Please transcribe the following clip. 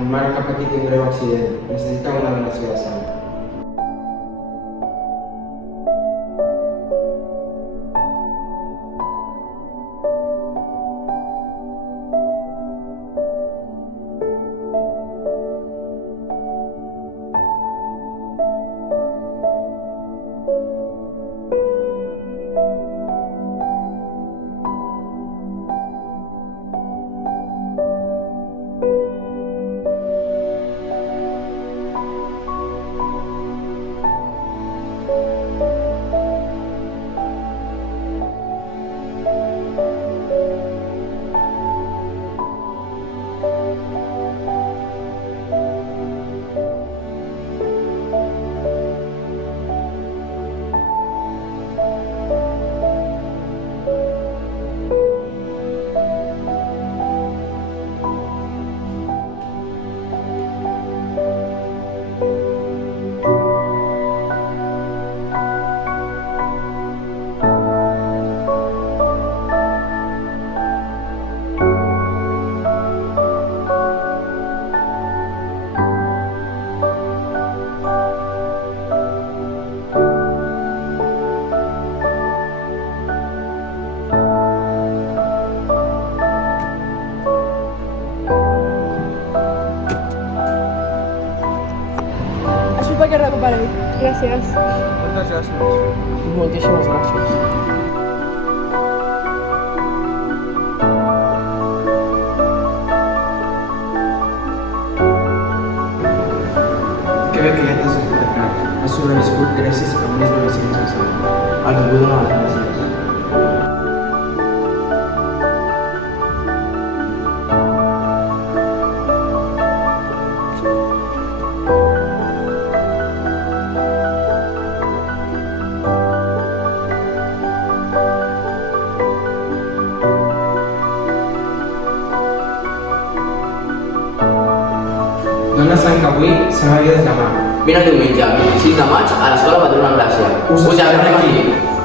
En Marc ha patit un greu accident. Necessita una donació de sang. Disculpa que recupereu. Gràcies. Moltes gràcies. Moltíssimes gràcies. Que bé que ja t'has recuperat. Has sobreviscut gràcies a unes donacions de sang. A ningú dona les gràcies. Dona sang avui, serà vides demà. Vine el diumenge, 26 de maig, a l'Escola Patrona Gràcia. Us esperem esperem aquí. aquí.